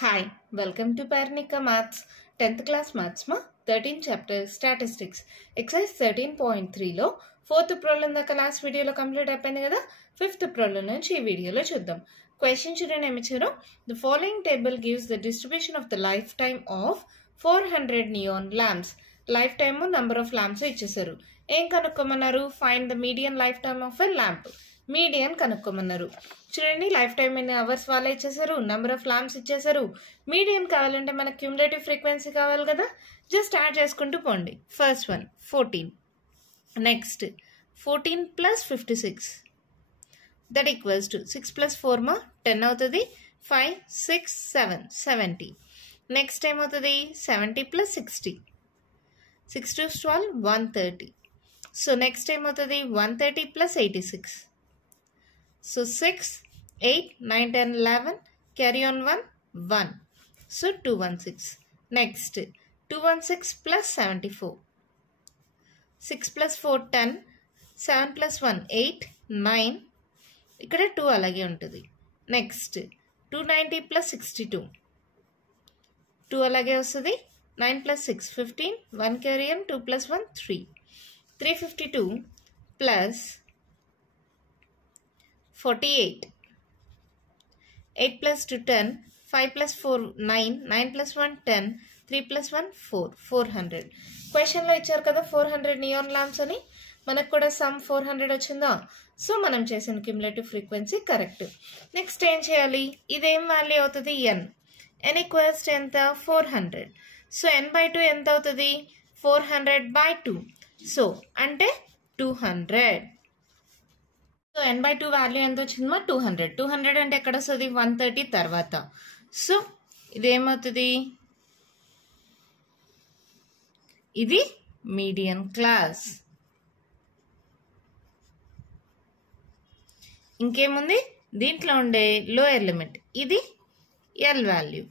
Hi, welcome to Parnika Maths 10th class Maths ma 13th chapter Statistics exercise 13.3 లో 4th problem దాకా last వీడియోలో complete అయిపోయింది కదా 5th problem నుంచి ఈ వీడియోలో చూద్దాం. క్వశ్చన్ చూడండి ఏమి ఇచ్చారో the following table gives the distribution of the lifetime of 400 neon lamps. Life time number of lamps ఇచ్చేసారు. ఏం కనుక్కోమన్నారు? Find the median life time of a lamp. Median కనుక్కోమన్నారు. చూడండి లైఫ్ టైమ్ ఎన్ని అవర్స్ వాళ్ళే ఇచ్చేసారు, నెంబర్ ఆఫ్ ల్యాంప్స్ ఇచ్చేసారు. Median కావాలంటే మనకు క్యూములేటివ్ ఫ్రీక్వెన్సీ కావాలి కదా, జస్ట్ యాడ్ చేసుకుంటూ పోండి. First one 14, next 14 plus 56 that equals to 6 plus 4 మా 10 అవుతుంది. 5 6 7 70. నెక్స్ట్ ఏమవుతుంది? 70 ప్లస్ 60 6 to 12 130. సో నెక్స్ట్ ఏమవుతుంది? 130 plus 86. So 6, 8, 9, 10, 11, carry on 1, 1. So 216. Next, 216 plus 74. 6 plus 4, 10. 7 plus 1, 8, 9. ఇక్కడ 2 అలాగే ఉంటుంది. Next 290 plus 62. 2 అలాగే వస్తుంది. 9 plus 6, 15. 1 carry on, 2 plus 1, 3. 352 plus 48. 8 plus 2 10. 5 plus 4 9. 9 plus 1 10. 3 plus 1 4. 400. క్వశ్చన్లో ఇచ్చారు కదా 400 నియాన్ ల్యాంప్స్ అని, మనకు కూడా సమ్ 400 వచ్చిందా? సో మనం చేసిన క్యూములేటివ్ ఫ్రీక్వెన్సీ కరెక్ట్. నెక్స్ట్ ఏం చేయాలి? ఇదేం వాల్యూ అవుతుంది? n ఈక్వల్స్ టు ఎంత? 400. సో n/2 ఎంత అవుతుంది? 400/2. సో అంటే 200. సో n/2 వాల్యూ ఎంత వచ్చిందమ్మా? 200. 200 అంటే ఎక్కడ వస్తుంది? 130 తర్వాత. సో ఇదేమవుతుంది? ఇది మీడియన్ క్లాస్. ఇంకేముంది దీంట్లో ఉండే లోయర్ లిమిట్? ఇది ఎల్ వాల్యూ,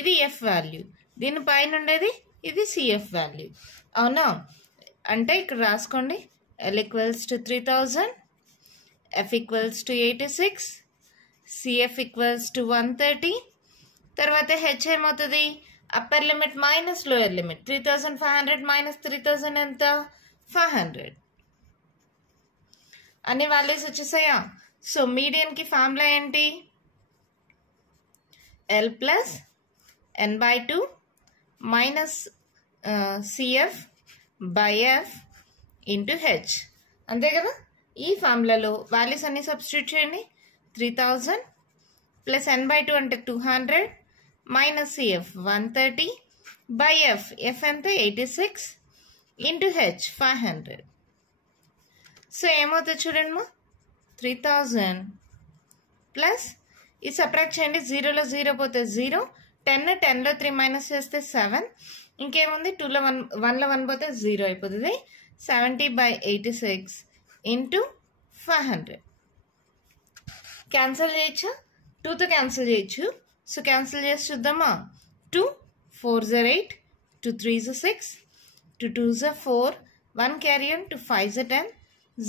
ఇది ఎఫ్ వాల్యూ, దీని పైన ఉండేది ఇది సిఎఫ్ వాల్యూ. అవునా? అంటే ఇక్కడ రాసుకోండి. L equals to 3000, F equals to 86, CF equals to 130. తర్వాత H ఏమవుతుంది? Upper limit minus lower limit. 3500 minus 3000 ఎంత? 500. అన్ని వాల్యూస్ వచ్చేసాయా? సో మీడియన్కి ఫార్ములా ఏంటి? L plus n/2 minus CF by F into H. అంతే కదా? ఈ ఫార్ములాలో వాల్యూస్ అన్ని సబ్స్టిట్యూట్ చేయండి. 3000 ప్లస్ n/2 అంటే 200 మైనస్ సిఎఫ్ 130 బై ఎఫ్ ఎంత? 86 ఇంటూ హెచ్ 500. సో ఏమవుతుంది చూడండి మా 3000 ప్లస్ ఈ సబ్ట్రాక్ట్ చేయండి. 0లో 0 పోతే 0, 10 10లో 3 మైనస్ చేస్తే 7, ఇంకేముంది 2లో 1లో 1 పోతే 0 అయిపోతుంది. 70/86 ఇంటూ 500. క్యాన్సిల్ చేయొచ్చా? 2తో క్యాన్సిల్ చేయొచ్చు. సో క్యాన్సిల్ చేసి చూద్దామా? 2 4s are 8, 2 3s are 6, 2 2s are 4, 1 carry on, 2 5s are 10,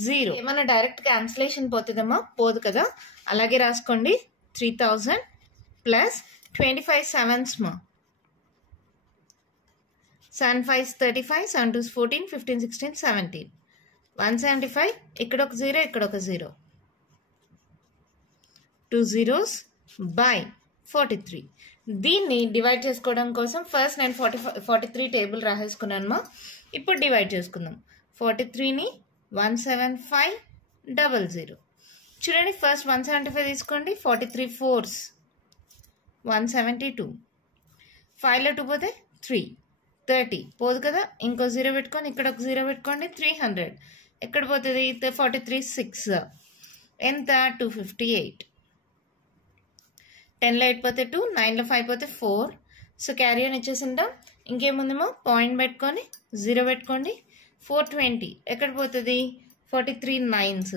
0. ఏమన్నా డైరెక్ట్ క్యాన్సిలేషన్ పోతుందమ్మా? పోదు కదా. అలాగే రాసుకోండి. 3000 ప్లస్ 25 7s మా 7 5s 35, 7 2s 14, 15 16 17. 175. ఇక్కడ ఒక 0, ఇక్కడ ఒక 0. 2 zeros బై 43. దీన్ని డివైడ్ చేసుకోవడం కోసం ఫస్ట్ నేను 43 టేబుల్ రాసేసుకున్నాను మా. ఇప్పుడు డివైడ్ చేసుకుందాం. 43ని 17500. చూడండి ఫస్ట్ 175 తీసుకోండి. 43 4s 172. 5లో 2 పోతే 3 30 పోదు కదా. ఇంకో 0 పెట్టుకొని ఇక్కడ ఒక 0 పెట్టుకోండి. 300 ఎక్కడ పోతుంది? 43 6 ఎంత? 258. 10లో 8 పోతే 2, 9లో 5 పోతే 4. సో క్యారీ అని ఇచ్చేసింటాం. ఇంకేముందేమో పాయింట్ పెట్టుకొని 0 పెట్టుకోండి. 420 ఎక్కడ పోతుంది? 43 9s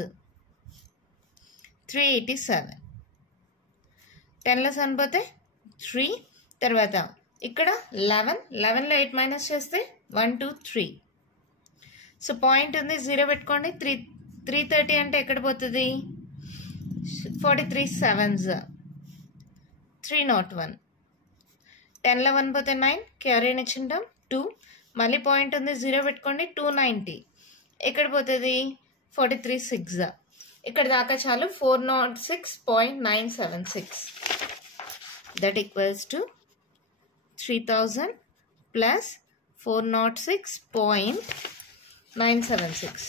387. 10లో 7 పోతే 3. తర్వాత ఇక్కడ 11లో 8 మైనస్ చేస్తే 1 2 3. సో పాయింట్ ఉంది, 0 పెట్టుకోండి. 330 అంటే ఎక్కడ పోతుంది? 43 7s 301. 10లో 1 పోతే 9, క్యారీ ఇచ్చింటాం 2, మళ్ళీ పాయింట్ ఉంది 0 పెట్టుకోండి 290. ఎక్కడ పోతుంది 43 6 ఇక్కడ దాకా చాలు 406.976 that equals to 3000 plus 406.976.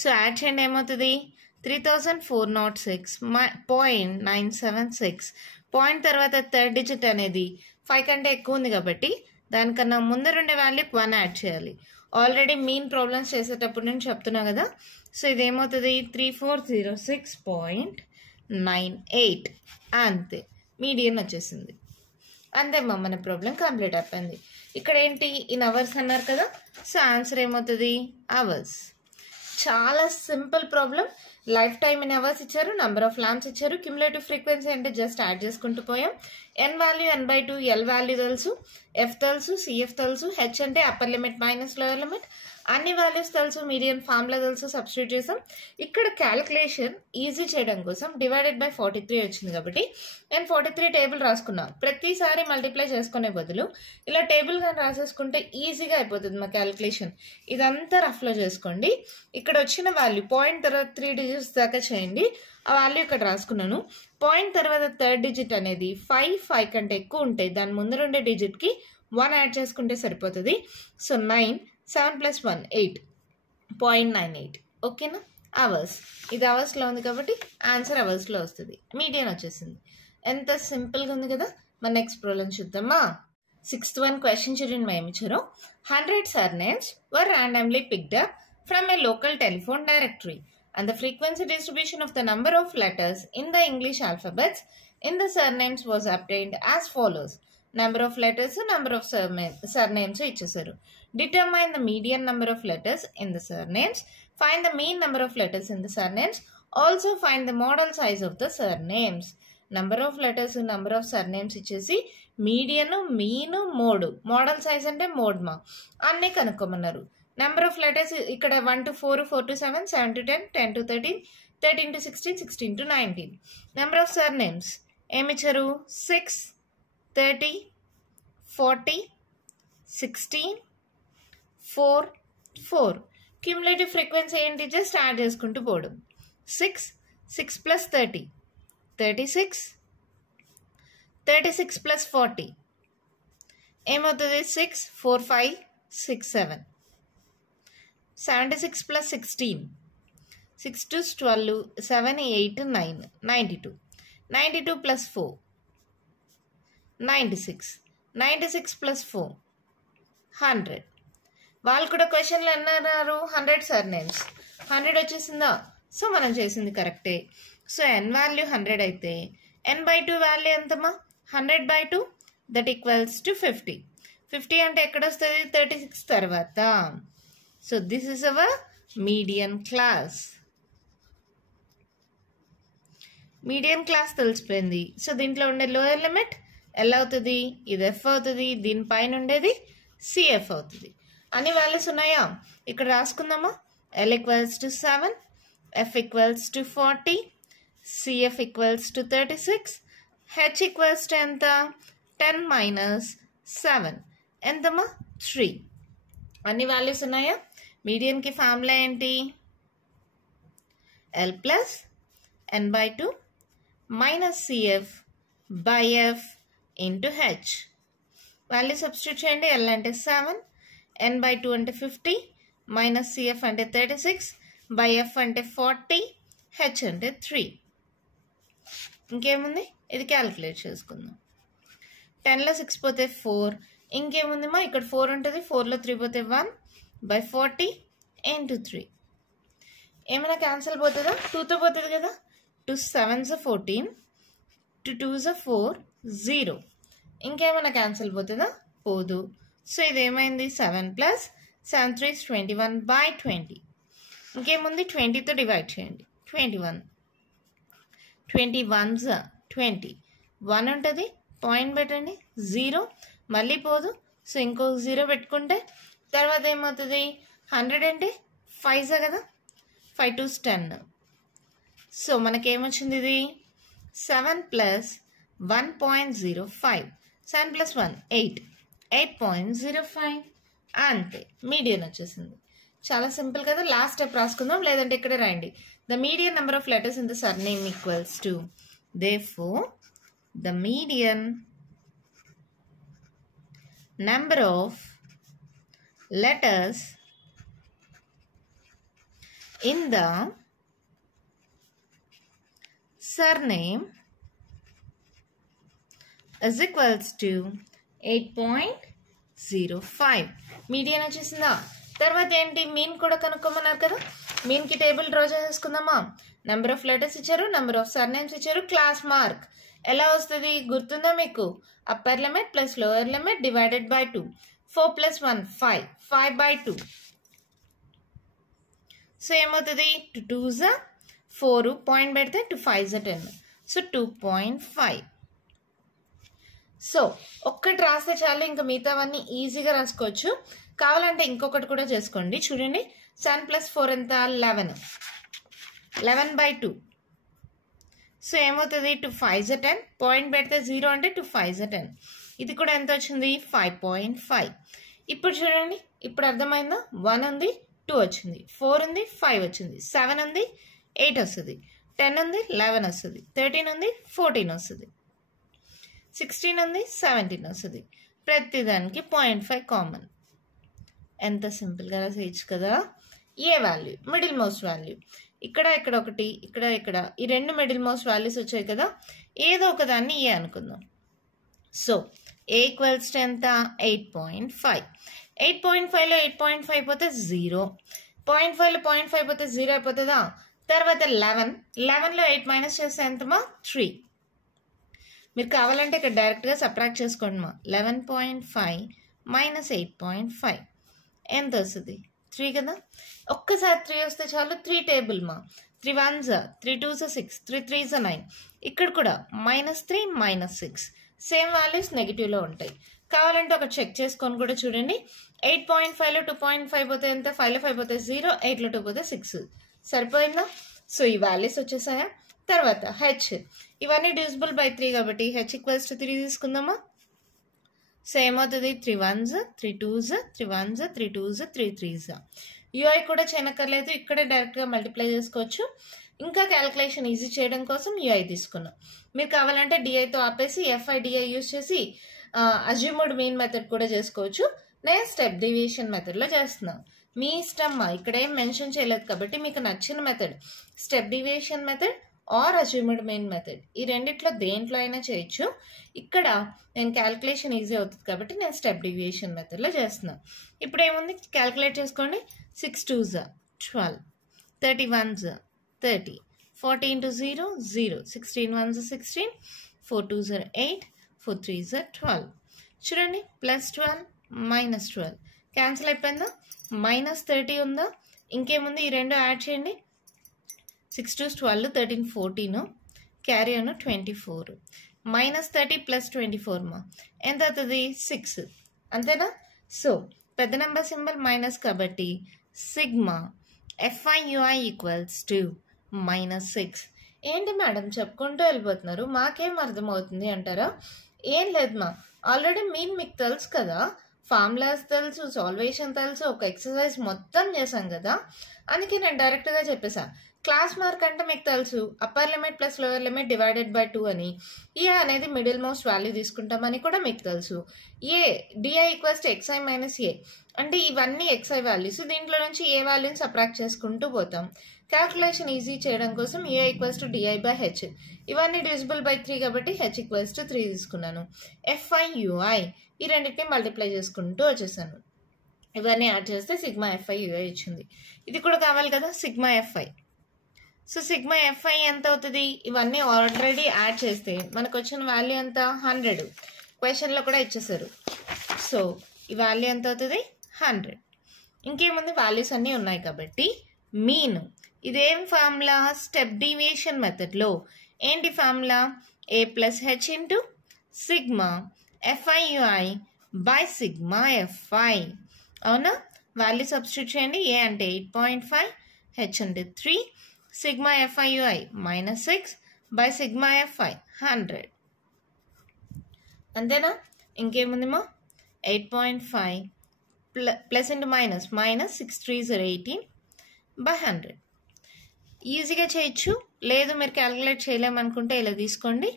So add చేయండి ఏమవుతుంది 3406.976. పాయింట్ తర్వాత థర్డ్ డిజిట్ అనేది 5 కంటే ఎక్కువ ఉంది కాబట్టి దానికన్నా ముందరుండే వాల్యూకి 1 యాడ్ చేయాలి. ఆల్రెడీ మీన్ ప్రాబ్లమ్స్ చేసేటప్పుడు నేను చెప్తున్నా కదా. సో ఇదేమవుతుంది 3406.98 అంతే, మీడియన్ వచ్చేసింది. అంతే మన ప్రాబ్లం కంప్లీట్ అయిపోయింది. ఇక్కడ ఏంటి ఇన్ అవర్స్ అన్నారు కదా, సో ఆన్సర్ ఏమవుతుంది అవర్స్. చాలా simple problem. Life time in hours ఇచ్చారు, నెంబర్ ఆఫ్ ల్యాంప్స్ ఇచ్చారు, క్యుములేటివ్ ఫ్రీక్వెన్సీ అంటే జస్ట్ యాడ్ చేసుకుంటూ పోయాం. n value n/2, l value తెలుసు, f తెలుసు, cf తెలుసు, h అంటే upper limit minus lower limit, అన్ని వాల్యూస్ తెలుసు, మీడియన్ ఫార్ములా తెలుసు, సబ్స్టిట్యూట్ చేసాం. ఇక్కడ క్యాలిక్యులేషన్ ఈజీ చేయడం కోసం డివైడెడ్ బై 43 వచ్చింది కాబట్టి నేను 43 టేబుల్ రాసుకున్నా. ప్రతిసారి మల్టిప్లై చేసుకునే బదులు ఇలా టేబుల్ కానీ రాసేసుకుంటే ఈజీగా అయిపోతుంది మా క్యాలిక్యులేషన్. ఇదంతా రఫ్లో చేసుకోండి. ఇక్కడ వచ్చిన వాల్యూ పాయింట్ తర్వాత 3 డిజిట్స్ దాకా చేయండి. ఆ వాల్యూ ఇక్కడ రాసుకున్నాను. పాయింట్ తర్వాత థర్డ్ డిజిట్ అనేది 5 కంటే ఎక్కువ ఉంటాయి. దాని ముందర ఉండే డిజిట్కి 1 యాడ్ చేసుకుంటే సరిపోతుంది. సో 9, 7 + 1 8.98. ఓకేనా అవర్స్. ఇది అవర్స్లో ఉంది కాబట్టి ఆన్సర్ అవర్స్లో వస్తుంది. మీడియన్ వచ్చేసింది. ఎంత సింపుల్గా ఉంది కదా. మన నెక్స్ట్ ప్రాబ్లం చూద్దామా. 6th one క్వశ్చన్ చూడండి. మేము ఇచ్చారు 100 surnames were randomly picked up from a local telephone directory and the frequency distribution of the number of letters in the English alphabets in the surnames was obtained as follows. Number of letters, number of surnames ఇచ్చేసారు. Determine the median number of letters in the surnames. Find the mean number of letters in the surnames. Also find the model size of the surnames. Number of letters, number of surnames ఇచ్చేసి median, mean, mode, model size అంటే mode మా అన్నీ కనుక్కోమన్నారు. Number of letters ఇక్కడ 1 to 4, 4 to 7, 7 to 10, 10 to 13, 13 to 16, 16 to 19. Number of surnames ఏమిచ్చారు 6, 30, 40, 16, 4, 4. Cumulative frequency ఏంటి just add చేసుకుంటూ పోవడం. 6 + 30 36, 36 + 40 ఏమవుతుంది 6, 4, 5, 6, 7. 76 + 16 6 to 12, 7, 8, 9, 92. 92 + 4 96. 96 + 4 100. వాళ్ళు కూడా క్వశ్చన్లు అన్నారు 100 సర్నేమ్స్. 100 వచ్చేసిందా. సో మనం చేసింది కరెక్టే. సో n వాల్యూ 100 అయితే n/2 వాల్యూ ఎంతమ్మా 100/2 దట్ ఈక్వల్స్ టు 50. 50 అంటే ఎక్కడ వస్తుంది 36 తర్వాత. So this is our median class. Median class తెలిసిపోయింది. సో దీంట్లో ఉండే లోయర్ లిమిట్ L అవుతుంది, ఇది F అవుతుంది, దీనిపైన ఉండేది CF అవుతుంది. అన్ని వాల్యూస్ ఉన్నాయా ఇక్కడ రాసుకుందామా. L = 7, F = 40, CF = 36, H = ఎంత 10 - 7 ఎంతమ్మా 3. అన్ని వాల్యూస్ ఉన్నాయా. మీడియన్కి ఫార్ములా ఏంటి L + n/2 - CF/F × H. Value substitute చేయండి. L అంటే 7, n/2 అంటే 50, -CF అంటే 36, /F అంటే 40, H అంటే 3. ఇంకేముంది ఇది క్యాలిక్యులేట్ చేసుకుందాం. 10లో 6 పోతే 4. ఇంకేముంది మా ఇక్కడ 4 ఉంటుంది. 4లో 3 పోతే 1/40 × 3. ఏమైనా క్యాన్సిల్ పోతుందా 2తో పోతుంది కదా. 2 7s 14, 2 2s 4, 0. ఇంకేమైనా క్యాన్సిల్ పోతుందా పోదు. సో ఇదేమైంది 7 + 7 3 21/20. ఇంకేముంది 20తో డివైడ్ చేయండి 21. 21s 20. 1 ఉంటుంది పాయింట్ పెట్టండి 0 మళ్ళీ పోదు. సో ఇంకో 0 పెట్టుకుంటే తర్వాత ఏమవుతుంది 100 అంటే 5s కదా. 5 2s 10. సో మనకేమొచ్చింది ఇది 7 + 1.05. 7 plus 1 8. 8.05 అంతే మీడియన్ వచ్చేసింది. చాలా సింపుల్ కదా. లాస్ట్ స్టెప్ రాసుకుందాం, లేదంటే ఇక్కడే రాయండి. The median number of letters in the surname equals to, therefore the median number of letters in the surname is equals to 8.05. Median వచ్చేసిందా. తర్వాత ఏంటి, మీన్ కూడా కనుక్కోమన్నారు కదా. మీన్కి టేబుల్ డ్రా చేసుకుందామా. నెంబర్ ఆఫ్ లెటర్స్ ఇచ్చారు, నెంబర్ ఆఫ్ సర్నేమ్స్ ఇచ్చారు, class mark. ఎలా వస్తుంది గుర్తుందా మీకు, upper limit plus lower limit divided by 2. 4 plus 1 5. 5/2. So ఏమవుతుంది, 2 2s 4, పాయింట్ పెడితే 2 5s 10. సో 2.5. సో ఒక్కటి రాస్తే చాలు, ఇంకా మిగతావన్నీ ఈజీగా రాసుకోవచ్చు. కావాలంటే ఇంకొకటి కూడా చేసుకోండి. చూడండి, 7 plus 4 ఎంత, 11. 11/2. సో ఏమవుతుంది, 2 5s 10, పాయింట్ పెడితే 0 అంటే 2 5s 10. ఇది కూడా ఎంత వచ్చింది, 5.5. ఇప్పుడు చూడండి, ఇప్పుడు అర్థమైందా. 1 ఉంది, 2 వచ్చింది, 4 ఉంది, 5 వచ్చింది, 7 ఉంది, 8 వస్తుంది, 10 ఉంది, 11 వస్తుంది, 13 ఉంది, 14 వస్తుంది, 16 ఉంది, 17 వస్తుంది. ప్రతిదానికి 0.5 కామన్. ఎంత సింపుల్గా రాసేయచ్చు కదా. ఏ వాల్యూ, మిడిల్ మోస్ట్ వాల్యూ. ఇక్కడ ఇక్కడ ఒకటి, ఇక్కడ ఇక్కడ, ఈ రెండు మిడిల్ మోస్ట్ వాల్యూస్ వచ్చాయి కదా. ఏదో ఒకదాన్ని ఏ అనుకుందాం. సో ఏ ఈక్వల్స్ టు ఎంత, 8.5. 8.5లో 8.5 పోతే 0. 0.5లో 0.5 పోతే 0 అయిపోతుందా. తర్వాత 11. 11లో 8 మైనస్ చేస్తే ఎంతమా, 3. మీరు కావాలంటే ఇక్కడ డైరెక్ట్గా సబ్ట్రాక్ట్ చేసుకోండి మా. 11.5 మైనస్ 8.5 ఎంత వస్తుంది, 3 కదా. ఒక్కసారి 3 వస్తే చాలు. 3 టేబుల్ మా. 3 1s 3 2s 6, 3 3s 9. ఇక్కడ కూడా -3 -6 సేమ్ వాల్యూస్ నెగిటివ్లో ఉంటాయి. కావాలంటే ఒక చెక్ చేసుకొని కూడా చూడండి. 8.5లో 2.5 పోతే ఎంత, 5లో 5 పోతే 0, 8లో 2 పోతే 6. సరిపోయిందా. సో ఈ వాల్యూస్ వచ్చేసాయా. తర్వాత హెచ్, ఇవన్నీ డివిజిబుల్ బై 3 కాబట్టి హెచ్ ఈక్వల్స్ టు 3 తీసుకుందామా. సో ఏమవుతుంది, 3 1s 3 2s 3 1s 3 2s 3 3s. UI కూడా చేయనక్కర్లేదు, ఇక్కడే డైరెక్ట్గా మల్టిప్లై చేసుకోవచ్చు. ఇంకా క్యాలిక్యులేషన్ ఈజీ చేయడం కోసం యూఐ తీసుకున్నాం. మీరు కావాలంటే డిఐతో ఆపేసి FIDI యూజ్ చేసి అజ్యూమ్డ్ మీన్ మెథడ్ కూడా చేసుకోవచ్చు. నేను స్టెప్ డీవియేషన్ మెథడ్లో చేస్తున్నాను. మీ ఇష్టం మా. ఇక్కడ ఏం మెన్షన్ చేయలేదు కాబట్టి మీకు నచ్చిన method step deviation method or assumed mean method, ఈ రెండిట్లో దేంట్లో అయినా చేయొచ్చు. ఇక్కడ నేను క్యాలిక్యులేషన్ ఈజీ అవుతుంది కాబట్టి నేను స్టెప్ డీవియేషన్ మెథడ్లో చేస్తున్నాను. ఇప్పుడు ఏముంది, క్యాలిక్యులేట్ చేసుకోండి. 6 2s 12, 30 1s 30, 40 into 0 0, 16 1s 16, 4 2s 8, 4 3s 12. చూడండి, +12 -12 క్యాన్సిల్ అయిపోయిందా. -30 ఉందా, ఇంకేముంది, ఈ రెండు యాడ్ చేయండి. 6 2s 12, 13 14, క్యారీ ఆన్ 24. -30 + 24 మా ఎంత అవుతుంది, 6. అంతేనా. సో పెద్ద నెంబర్ సింబల్ మైనస్ కాబట్టి సిగ్మా FIUI ఈక్వల్స్ టు -6. ఏంటి మేడం చెప్పుకుంటూ వెళ్ళిపోతున్నారు, మాకేం అర్థమవుతుంది అంటారా. ఏం లేదు మా, ఆల్రెడీ మీకు తెలుసు కదా, ఫార్ములాస్ తెలుసు, సాల్వేషన్ తెలుసు, ఒక ఎక్సర్సైజ్ మొత్తం చేశాం కదా. అందుకే నేను డైరెక్ట్గా చెప్పేసా. క్లాస్ మార్క్ అంటే మీకు తెలుసు, upper limit plus lower limit divided by 2 అని. ఏ అనేది మిడిల్ మోస్ట్ వాల్యూ తీసుకుంటామని కూడా మీకు తెలుసు. A DI equals to XI minus A అంటే ఇవన్నీ XI వాల్యూస్. దీంట్లో నుంచి ఏ వాల్యూని సబ్ట్రాక్ట్ చేసుకుంటూ పోతాం. క్యాల్కులేషన్ ఈజీ చేయడం కోసం A equals to DI by H. ఇవన్నీ డివిజిబుల్ బై 3 కాబట్టి హెచ్ ఈక్వల్స్ టు 3 తీసుకున్నాను. FIUI ఈ రెండింటిని మల్టిప్లై చేసుకుంటూ వచ్చేసాను. ఇవన్నీ యాడ్ చేస్తే సిగ్మా FIUI ఇచ్చింది. ఇది కూడా కావాలి కదా, sigma FI. So sigma FI ఎంత అవుతుంది, ఇవన్నీ ఆల్రెడీ యాడ్ చేస్తే మనకు వచ్చిన వాల్యూ ఎంత, 100. క్వశ్చన్లో కూడా ఇచ్చేసారు. సో ఈ వాల్యూ ఎంత అవుతుంది, 100. ఇంకేముంది, వాల్యూస్ అన్నీ ఉన్నాయి కాబట్టి మీన్. ఇదేం ఫార్ములా, స్టెప్ డీవియేషన్ మెథడ్లో ఏంటి formula, A + H into sigma FIUI by sigma FI. అవునా. వాల్యూ సబ్స్టిట్యూట్ చేయండి. ఏ అంటే 8.5, హెచ్ అంటే 3, sigma FIUI -6 by sigma FI 100. అంతేనా? ఇంకేముందిమా 8.5 plus into minus 6 3s are 18 by 100. ఈజీగా చేయొచ్చు. లేదు మీరు క్యాలిక్యులేట్ చేయలేమనుకుంటే ఇలా తీసుకోండి.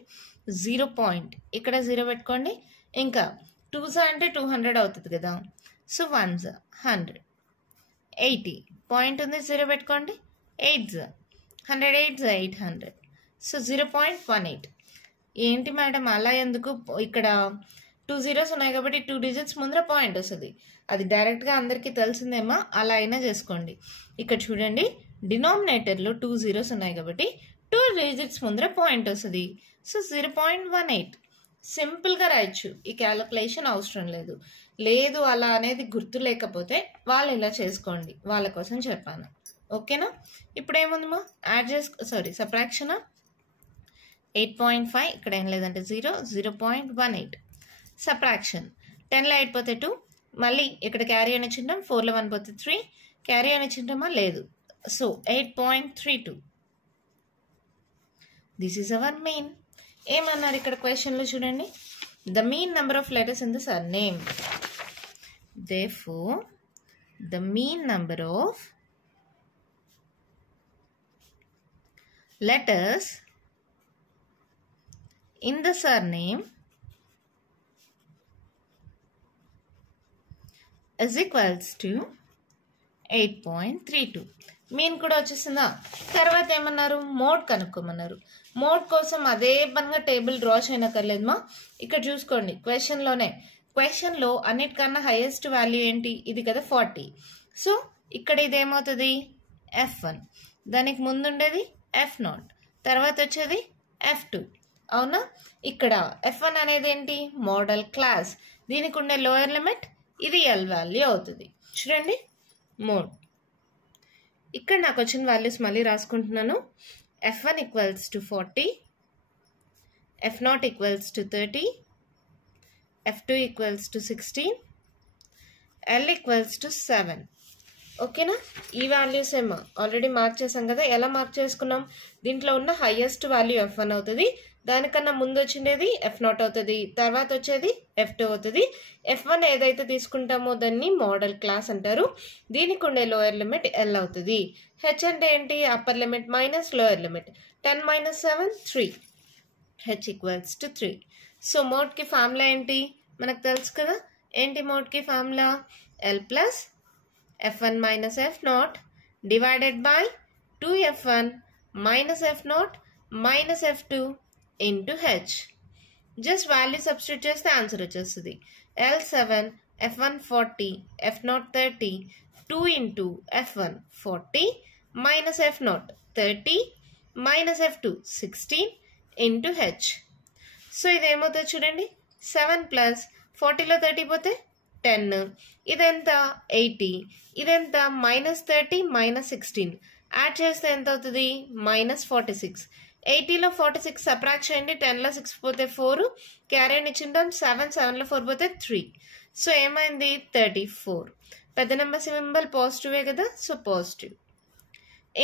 0 పాయింట్ ఇక్కడ 0 పెట్టుకోండి. ఇంకా 2s అంటే 200 అవుతుంది కదా. సో 1s 100 80 పాయింట్ ఉంది 0 పెట్టుకోండి. 8s 100 8s 800. సో 0.18. ఏంటి మేడం అలా ఎందుకు? ఇక్కడ 2 zeros ఉన్నాయి కాబట్టి 2 digits ముందర పాయింట్ వస్తుంది. అది డైరెక్ట్గా అందరికీ తెలిసిందేమో, అలా అయినా చేసుకోండి. ఇక్కడ చూడండి డినామినేటర్లో 2 zeros ఉన్నాయి కాబట్టి 2 digits ముందర పాయింట్ వస్తుంది. సో 0.18 సింపుల్గా రాయొచ్చు. ఈ క్యాలిక్యులేషన్ అవసరం లేదు. లేదు అలా అనేది గుర్తు లేకపోతే వాళ్ళు ఇలా చేసుకోండి, వాళ్ళ కోసం చెప్పాను. ఓకేనా? ఇప్పుడు ఏముందమ్మా సబ్ట్రాక్షనా 8.5 ఇక్కడ ఏం లేదంటే 0.18 సబ్ట్రాక్షన్ 10లో 8 పోతే 2 మళ్ళీ ఇక్కడ క్యారీ అని ఇచ్చింటాం 4లో 1 పోతే 3 క్యారీ అని ఇచ్చింటామా లేదు. So 8.32 this is our mean. ఏమన్నారు ఇక్కడ క్వశ్చన్లో చూడండి, the mean number of letters in the surname. Therefore the mean number of letters in the surname is equals to 8.32. Mean కూడా వచ్చేసిందా? తర్వాత ఏమన్నారు, మోడ్ కనుక్కోమన్నారు. మోడ్ కోసం అదే పనిగా టేబుల్ డ్రా చేయనక్కర్లేదమ్మా. ఇక్కడ చూసుకోండి క్వశ్చన్లో అన్నిటికన్నా హైయెస్ట్ వాల్యూ ఏంటి? ఇది కదా 40. సో ఇక్కడ ఇదేమవుతుంది F1, దానికి ముందుండేది F0, తర్వాత వచ్చేది F2. అవునా? ఇక్కడ F1 అనేది ఏంటి? Modal class. దీనికి ఉండే లోయర్ లిమిట్ ఇది L వాల్యూ అవుతుంది. చూడండి మోడ్. ఇక్కడ నాకు వచ్చిన వాల్యూస్ మళ్ళీ రాసుకుంటున్నాను. F1 equals to 40, F0 equals to 30, F2 equals to 16, L equals to 7. ఓకేనా? ఈ వాల్యూస్ ఏమో ఆల్రెడీ మార్క్ చేసాం కదా. ఎలా మార్క్ చేసుకున్నాం? దీంట్లో ఉన్న హైయెస్ట్ వాల్యూ F1 అవుతుంది, దానికన్నా ముందు వచ్చిండేది F0 అవుతుంది, తర్వాత వచ్చేది F2 అవుతుంది. F1 ఏదైతే తీసుకుంటామో దాన్ని మోడల్ క్లాస్ అంటారు. దీనికి ఉండే లోయర్ లిమిట్ L అవుతుంది. H అంటే ఏంటి? Upper limit minus lower limit. 10 - 7 3, H equals to 3. So మోడ్కి ఫార్ములా ఏంటి మనకు తెలుసు కదా. ఏంటి మోడ్కి formula? L plus F1 minus F0 divided by 2F1 minus F0 minus F2 into H. Just value substitute చేస్తే ఆన్సర్ వచ్చేస్తుంది. L7 F1 40 F0 30 2 into F1 40 minus F0 30 minus F2 16 into H. So ఇదేమవుతుంది చూడండి, 7 plus 40లో 30 పోతే 10, ఇదెంత 80, ఇదెంత minus 30 minus 16 add చేస్తే ఎంత అవుతుంది? Minus 46. 80లో 46 subtract చేయండి. 10లో 6 పోతే 4, క్యారీ అని ఇచ్చింటాం 7లో 4 పోతే 3. సో ఏమైంది? 34. పెద్ద నెంబర్ సింబల్ పాజిటివే కదా, so positive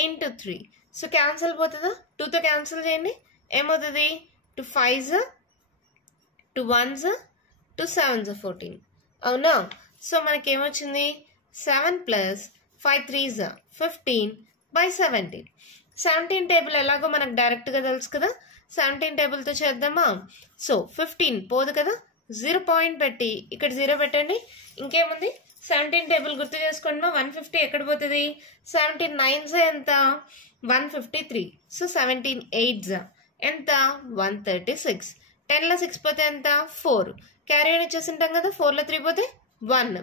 into 3. So cancel పోతుందా? 2తో క్యాన్సిల్ చేయండి. ఏమవుతుంది? 2 5s 2 1s 2 7s 14. అవునా? సో మనకి ఏమొచ్చింది? 7 ప్లస్ 5 3s 15 by 17. 17 టేబుల్ ఎలాగో మనకు డైరెక్ట్గా తెలుసు కదా. 17 టేబుల్తో చేద్దామా? సో 15 పోదు కదా, 0 పాయింట్ పెట్టి ఇక్కడ 0 పెట్టండి. ఇంకేముంది? 17 టేబుల్ గుర్తు చేసుకోండి. 150 ఎక్కడ పోతుంది? 17 9s ఎంత? 153. సో 17 8s ఎంత? 136. 10లో 6 పోతే ఎంత? 4. క్యారీ అని వచ్చేసింటాం కదా. 4లో 3 పోతే 1.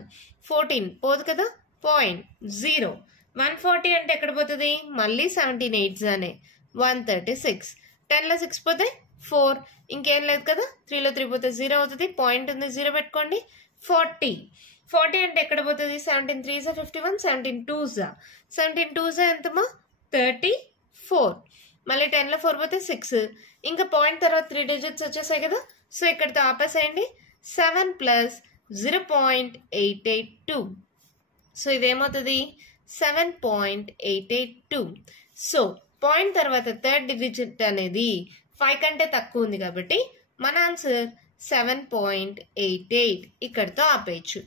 14 పోదు కదా, 0. 140 అంటే ఎక్కడ పోతుంది? మళ్ళీ 17 8s అనే 136. 10లో 6 పోతే 4, ఇంకేం లేదు కదా. 3లో 3 పోతే 0 అవుతుంది. పాయింట్ ఉంది, 0 పెట్టుకోండి. 40 అంటే ఎక్కడ పోతుంది? 17 3s 51, 17 2s 17 2s ఎంతమా? 34. మళ్ళీ 10లో 4 పోతే 6, ఇంకా పాయింట్ తర్వాత 3 డిజిట్స్ వచ్చేసాయి కదా. సో ఇక్కడితో ఆపేసేయండి. 7 ప్లస్ 0.882. సో ఇదేమవుతుంది? 7.882. సో పాయింట్ తర్వాత థర్డ్ డిజిట్ అనేది 5 కంటే తక్కువ ఉంది కాబట్టి మన ఆన్సర్ 7.88 ఇక్కడితో ఆపేయచ్చు.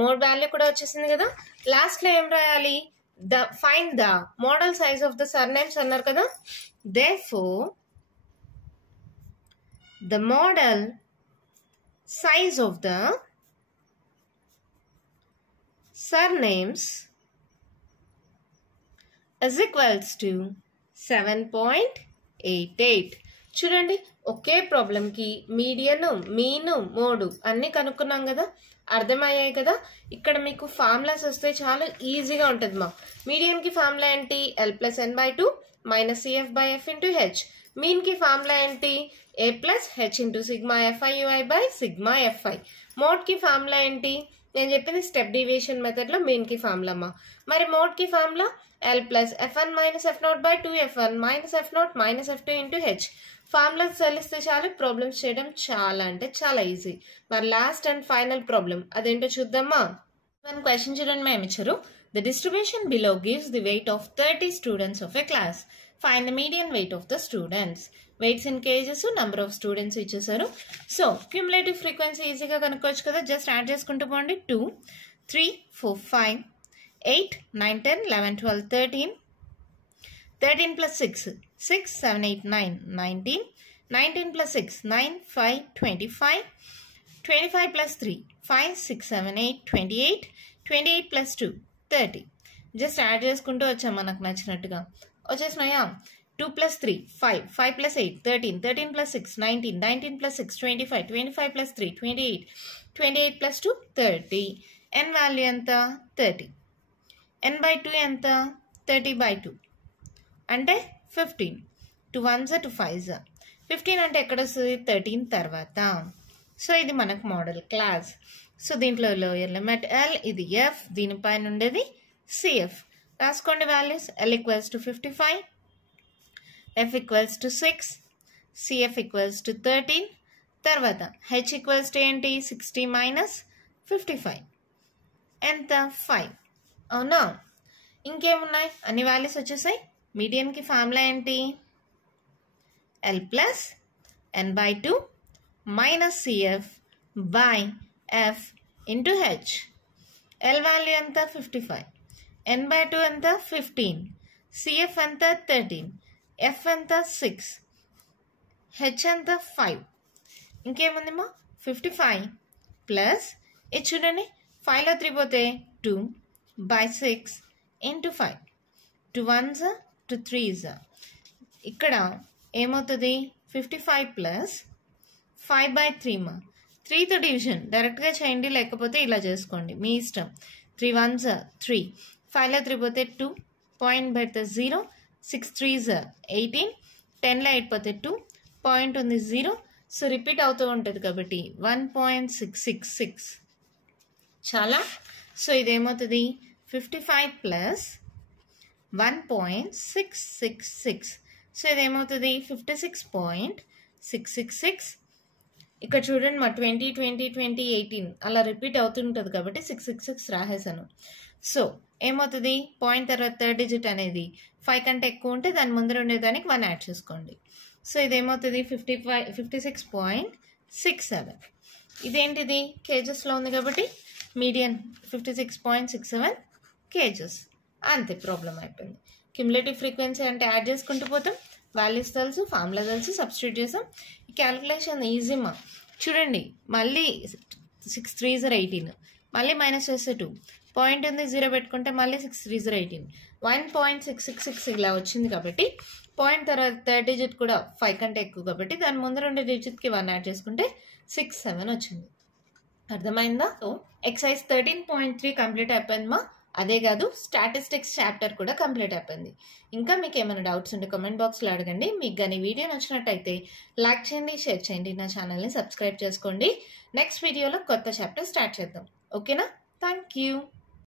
మోడ్ వాల్యూ కూడా వచ్చేసింది కదా. లాస్ట్లో ఏం రాయాలి? Find the model size of the surnames అన్నారు కదా. Therefore, the model size of the surnames is equals to 7.88. చూడండి, ఒకే ప్రాబ్లంకి మీడియన్, మీన్, మోడు అన్నీ కనుక్కున్నాం కదా. అర్థమయ్యాయి కదా. ఇక్కడ మీకు ఫార్ములాస్ వస్తే చాలా ఈజీగా ఉంటుంది మా. మీడియన్కి ఫార్ములా ఏంటి? L+N/2 - CF/F × H. మీన్కి ఫార్ములా ఏంటి? A + H × σFi/Ui/σFi. మోడ్కి ఫార్ములా ఏంటి? నేను చెప్పింది స్టెప్ డివియేషన్ మెథడ్లో మీన్కి ఫార్ములా అమ్మా. మరి మోడ్కి formula L+F1 - F0/2F1 - F0 - F2 × H. Formulas తెలిస్తే చాలు, ప్రాబ్లమ్స్ చేయడం చాలా అంటే చాలా ఈజీ. మరి లాస్ట్ అండ్ ఫైనల్ ప్రాబ్లం అదేంటో చూద్దామా. మన క్వశ్చన్ చూడండి, మేము ఇచ్చారు. The distribution below gives the weight of 30 students of a class. Find the median weight of the students. Weights in kgs, number of students ఇచ్చేసారు. సో క్యూములేటివ్ ఫ్రీక్వెన్సీ ఈజీగా కనుక్కోవచ్చు కదా. జస్ట్ యాడ్ చేసుకుంటూ పోండి. 2, 3, 4, 5, 8, 9, 10, 11, 12, 13, 13 + 6, 6, 7, 8, 9, 19, 19 + 6, 9, 5, 25, 25 + 3, 5, 6, 7, 8, 28, 28 + 2, 30. జస్ట్ యాడ్ చేసుకుంటూ వచ్చాం మనకు నచ్చినట్టుగా. వచ్చేసినాయా? 2 + 3 5, 5 + 8 13, 13 + 6 19, 19 + 6 25, 25 + 3 28, 28 + 2 30. n వాల్యూ ఎంత? 30. n/2 ఎంత? 30/2 అంటే 15. 2 1s 2 5s. 15 అంటే ఎక్కడ వస్తుంది? 13 తర్వాత. సో ఇది మనకు మోడల్ క్లాస్. సో దీంట్లో లోయర్ లిమిట్ L, ఇది F, దీనిపైన ఉండేది CF. రాసుకోండి వాల్యూస్. L = 55, F = 6, CF = 13. తర్వాత H = ఏంటి? 60 - 55 ఎంత? 5. అవునా? ఇంకేమున్నాయి? అన్ని వాల్యూస్ వచ్చేసాయి. మీడియన్కి ఫార్ములా ఏంటి? L+N/2 - CF/F × H. L value ఎంత? 55. N/2 ఎంత? 15. CF ఎంత? 13. F ఎంత? 6. H ఎంత? 5. ఇంకేముందమ్మా? 55 ప్లస్ ఇది చూడండి, 5లో 3 పోతే 2/6 × 5. 2 1s 2 3s. ఇక్కడ ఏమవుతుంది? 55 ప్లస్ 5/3 మా. 3తో డివిజన్ డైరెక్ట్గా చేయండి, లేకపోతే ఇలా చేసుకోండి, మీ ఇష్టం. 3 1s 3, 5లో 3 పోతే 2, పాయింట్ పెడితే 0, 6 3s 18, 10లో 8 పోతే 2, పాయింట్ ఉంది 0. సో రిపీట్ అవుతూ ఉంటుంది కాబట్టి 1.666 చాలా. సో ఇదేమవుతుంది? 55 ప్లస్ 1.666. సో ఇదేమవుతుంది? 56.666. ఇక్కడ చూడండి మా 20 20 20 18 అలా రిపీట్ అవుతుంటుంది కాబట్టి 666 రాసేసాను. సో ఏమవుతుంది? పాయింట్ తర్వాత థర్డ్ డిజిట్ అనేది 5 కంటే ఎక్కువ ఉంటే దాని ముందర ఉండేదానికి 1 యాడ్ చేసుకోండి. సో ఇదేమవుతుంది? 56.67. ఇదేంటిది? కేజెస్లో ఉంది కాబట్టి మీడియన్ 56.67 కేజెస్. అంతే, ప్రాబ్లం అయిపోయింది. క్యుములేటివ్ ఫ్రీక్వెన్సీ అంటే యాడ్ చేసుకుంటూ పోతాం. వాల్యూస్ తెలుసు, ఫార్ములా తెలుసు, సబ్స్టిట్యూట్ చేసాం. ఈ క్యాలిక్యులేషన్ ఈజీ మా. చూడండి, మళ్ళీ 6 3s 18, మళ్ళీ మైనస్ చేస్తే 2, పాయింట్ ఉంది 0 పెట్టుకుంటే మళ్ళీ 6 3s 18, 1.666 ఇలా వచ్చింది కాబట్టి పాయింట్ తర్వాత థర్డ్ డిజిట్ కూడా 5 కంటే ఎక్కువ కాబట్టి దాని ముందర ఉండే డిజిట్కి 1 యాడ్ చేసుకుంటే 6 7 వచ్చింది. అర్థమైందా? సో ఎక్సైజ్ 13.3 కంప్లీట్ అయిపోయింది మా. అదే కాదు, స్టాటిస్టిక్స్ చాప్టర్ కూడా కంప్లీట్ అయిపోయింది. ఇంకా మీకు ఏమైనా డౌట్స్ ఉంటే కామెంట్ బాక్స్లో అడగండి. మీకు కానీ వీడియో నచ్చినట్టయితే లైక్ చేయండి, షేర్ చేయండి, నా ఛానల్ని సబ్స్క్రైబ్ చేసుకోండి. నెక్స్ట్ వీడియోలో కొత్త చాప్టర్ స్టార్ట్ చేద్దాం. ఓకేనా? Thank you.